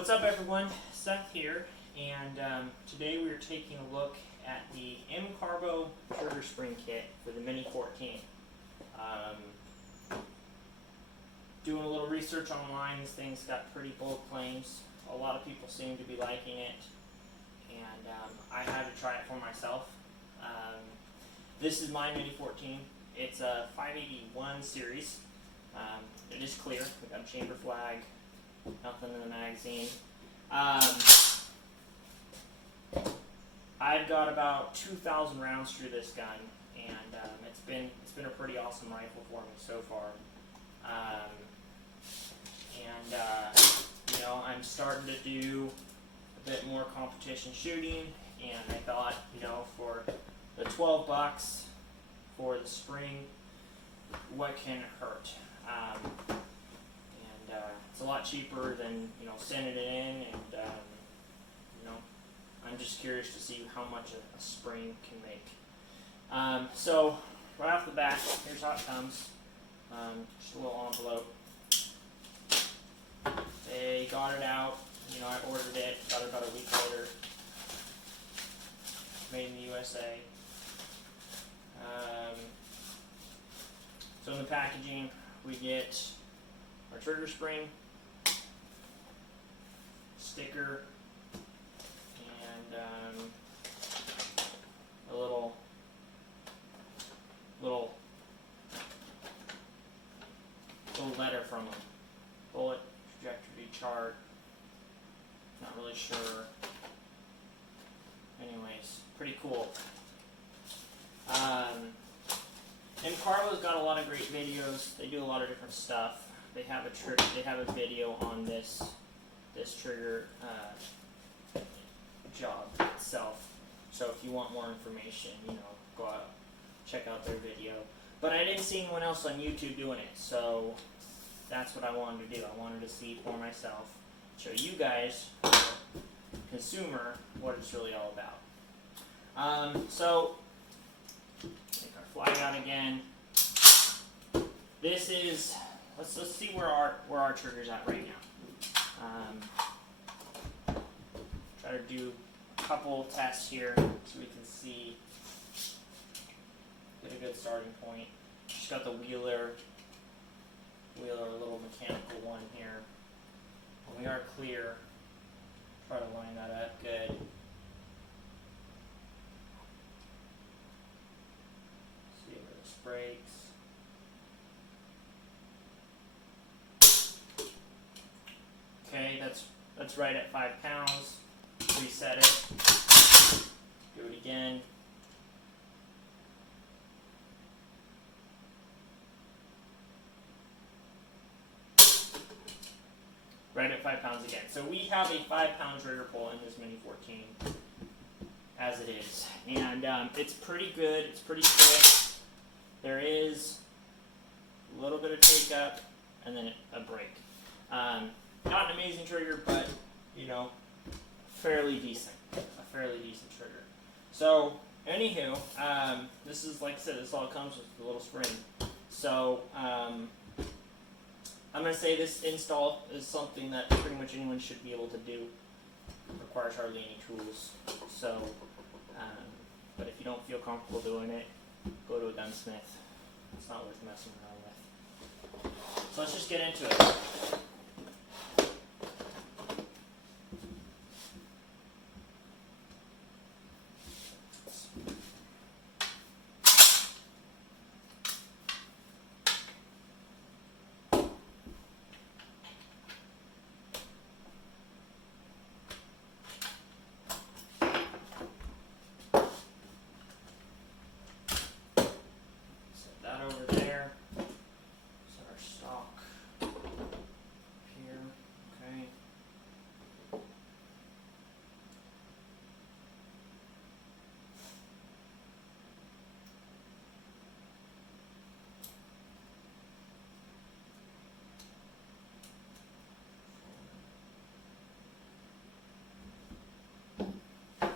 What's up everyone, Seth here, and today we are taking a look at the M CARBO trigger spring kit for the Mini 14. Doing a little research online, this thing's got pretty bold claims. A lot of people seem to be liking it, and I had to try it for myself. This is my Mini 14. It's a 581 series. It is clear. We've got a chamber flag, nothing in the magazine. I've got about 2,000 rounds through this gun, and it's been a pretty awesome rifle for me so far. You know, I'm starting to do a bit more competition shooting, and I thought, you know, for the 12 bucks for the spring, what can it hurt? It's a lot cheaper than, you know, sending it in, and you know, I'm just curious to see how much a spring can make. So right off the bat, here's how it comes. Just a little envelope. They got it out. You know, I ordered it. Got it about a week later. Made in the USA. So in the packaging, we get our trigger spring, sticker, and a little letter from them. Bullet trajectory chart. Not really sure. Anyways, pretty cool. M CARBO's got a lot of great videos. They do a lot of different stuff. They have a video on this trigger job itself. So if you want more information, you know, go out, check out their video. But I didn't see anyone else on YouTube doing it, so that's what I wanted to do. I wanted to see for myself, show you guys, the consumer, what it's really all about. So take our flag out again. This is, let's see where our trigger's at right now. Try to do a couple tests here so we can see, get a good starting point. Just got the wheeler, a little mechanical one here. When we are clear, try to line that up good. See where this breaks. Okay, that's right at 5 pounds. Reset it. Do it again. Right at 5 pounds again. So we have a 5-pound trigger pull in this Mini 14 as it is. And it's pretty good. It's pretty quick. There is a little bit of take up and then a break. Not an amazing trigger, but, you know, fairly decent. A fairly decent trigger. So, anywho, this is, like I said, this all comes with the little spring. So, I'm going to say this install is something that pretty much anyone should be able to do. It requires hardly any tools. So, but if you don't feel comfortable doing it, go to a gunsmith. It's not worth messing around with. So let's just get into it.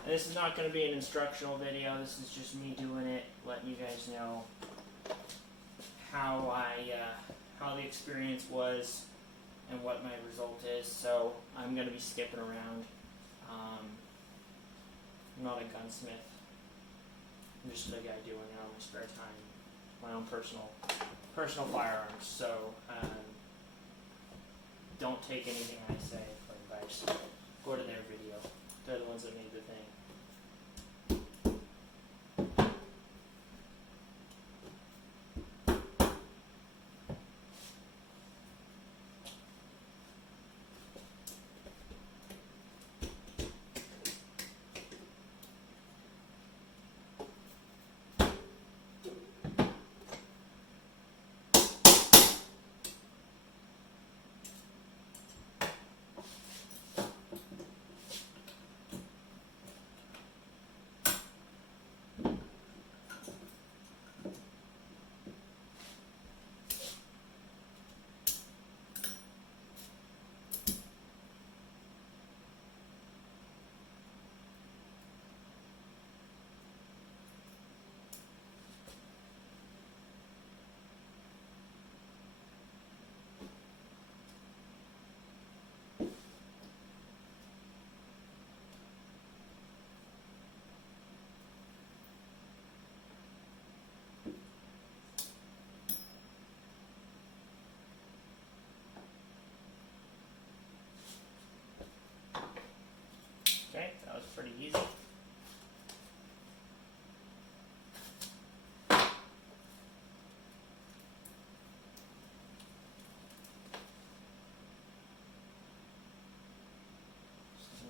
This is not going to be an instructional video. This is just me doing it, letting you guys know how the experience was and what my result is. So I'm going to be skipping around. I'm not a gunsmith. I'm just a guy doing it on my spare time, my own personal firearms. So don't take anything I say for advice. Go to their video. They're the ones that made the thing. Okay, that was pretty easy. Some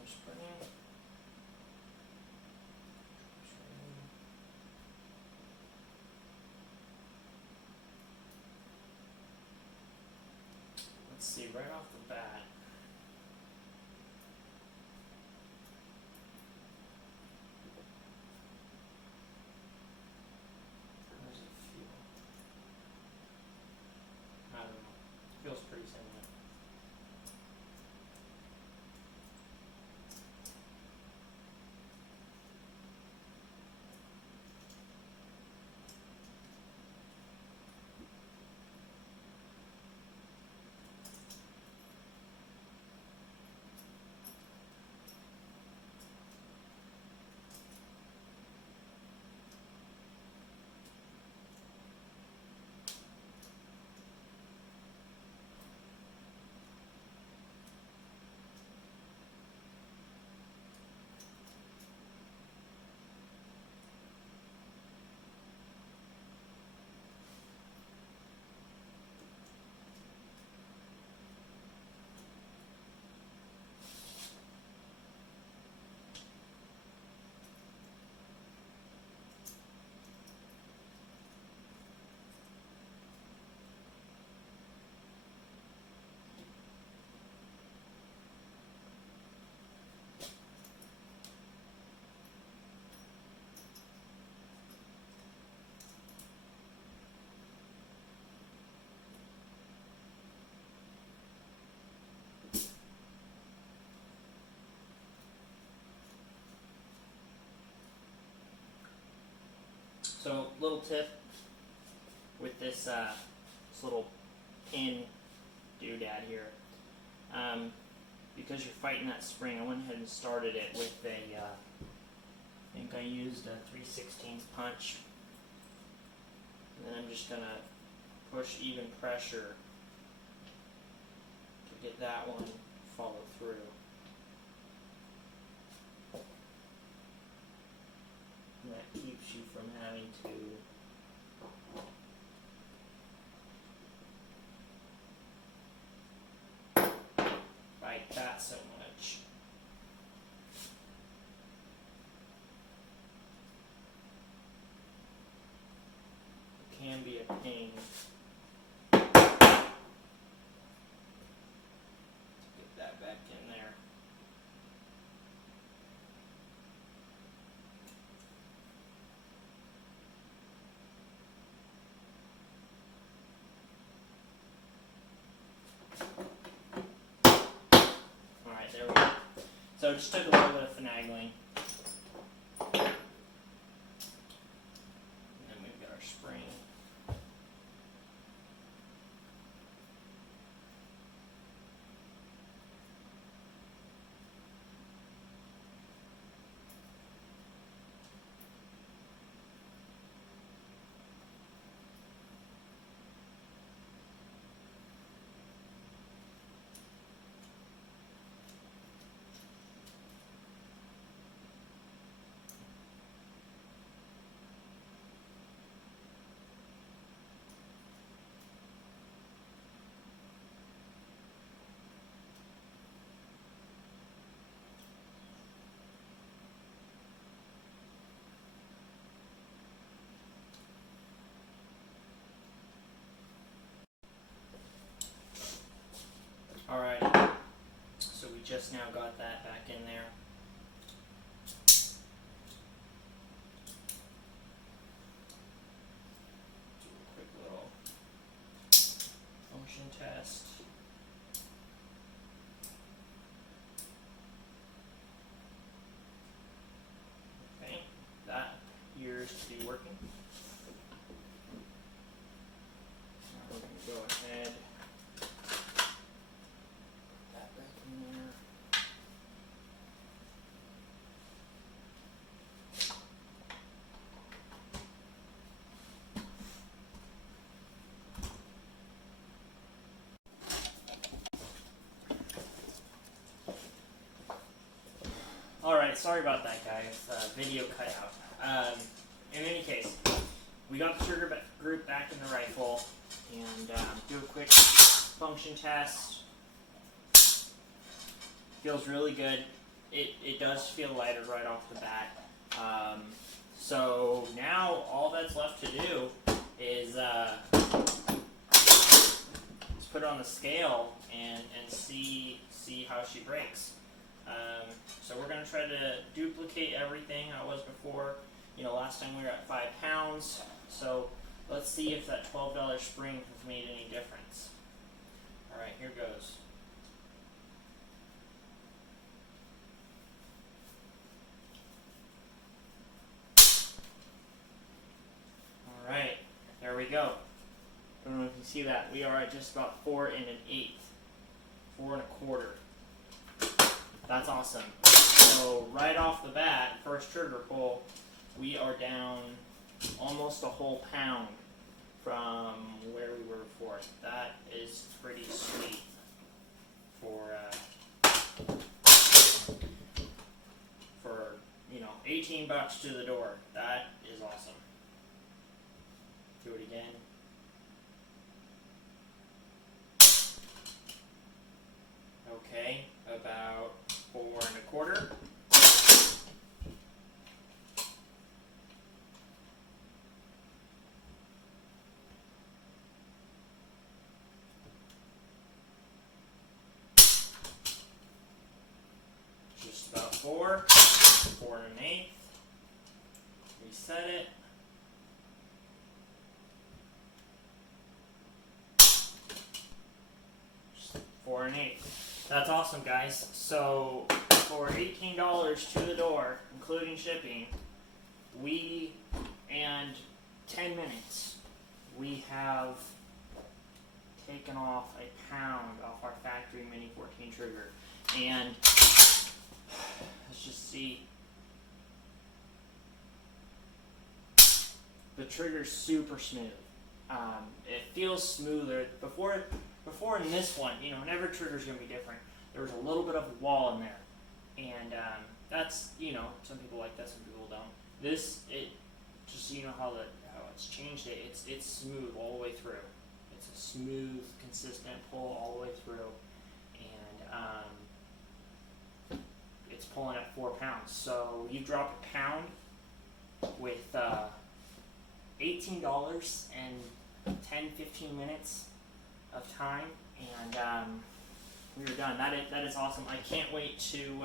spring. Let's see, right off the bat. How does it feel? I don't know. It feels pretty similar. So, little tip with this little pin doodad here. Because you're fighting that spring, I went ahead and started it with a, I think I used a 3/16 punch. And then I'm just going to push even pressure to get that one follow through. And that keeps you from having to fight that so much. It can be a pain to get that back in there. Alright, there we go. So it just took a little bit of finagling. And then we've got our spring. just now got that back in there. Do a quick little function test. Okay, that appears to be working. Now we're going to go ahead, put that back in there. Alright, sorry about that, guys. Video cut out. In any case, we got the trigger group back in the rifle, and do a quick function test. Feels really good. It does feel lighter right off the bat. So now all that's left to do is put it on the scale and see how she breaks. So we're going to try to duplicate everything I was before. You know, last time we were at 5 pounds. So let's see if that $12 spring has made any difference. Alright, here goes. Alright, there we go. I don't know if you see that. We are at just about 4 1/8. 4 1/4. That's awesome. So right off the bat, first trigger pull, we are down almost a whole pound from where we were before. That is pretty sweet for you know, $18 to the door. That is awesome. Do it again. Okay, about 4 1/4. Just about 4, 4 1/8. Reset it. Just 4 1/8. That's awesome, guys. So for $18 to the door, including shipping, and 10 minutes, we have taken off a pound off our factory Mini 14 trigger. And let's just see. The trigger's super smooth. It feels smoother. Before in this one, you know, and every trigger's gonna be different. There was a little bit of a wall in there, and that's, you know, some people like that, some people don't. This, it just, you know how it's changed it. It's smooth all the way through. It's a smooth, consistent pull all the way through, and it's pulling at 4 pounds. So you drop a pound with $18 and 10-15 minutes of time, and we were done. That is awesome. I can't wait to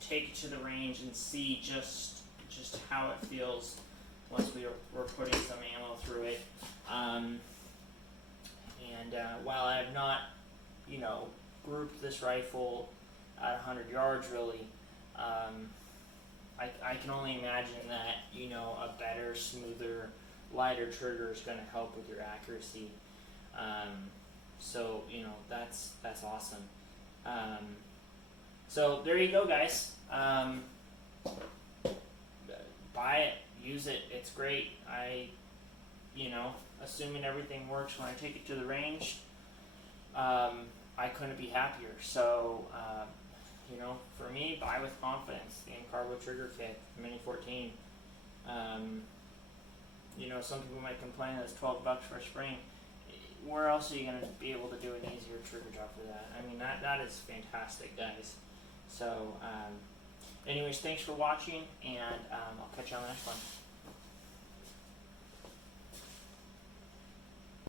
take it to the range and see just how it feels once we're putting some ammo through it. While I have not, you know, grouped this rifle at 100 yards really, I can only imagine that, you know, a better, smoother, lighter trigger is going to help with your accuracy. So, you know, that's awesome. So there you go, guys. Buy it, use it, it's great. You know, assuming everything works when I take it to the range, I couldn't be happier. So, you know, for me, buy with confidence. The M CARBO trigger kit, Mini 14. You know, some people might complain that it's $12 for a spring. Where else are you going to be able to do an easier trigger job for that? I mean, that is fantastic, guys. So, anyways, thanks for watching, and I'll catch you on the next one.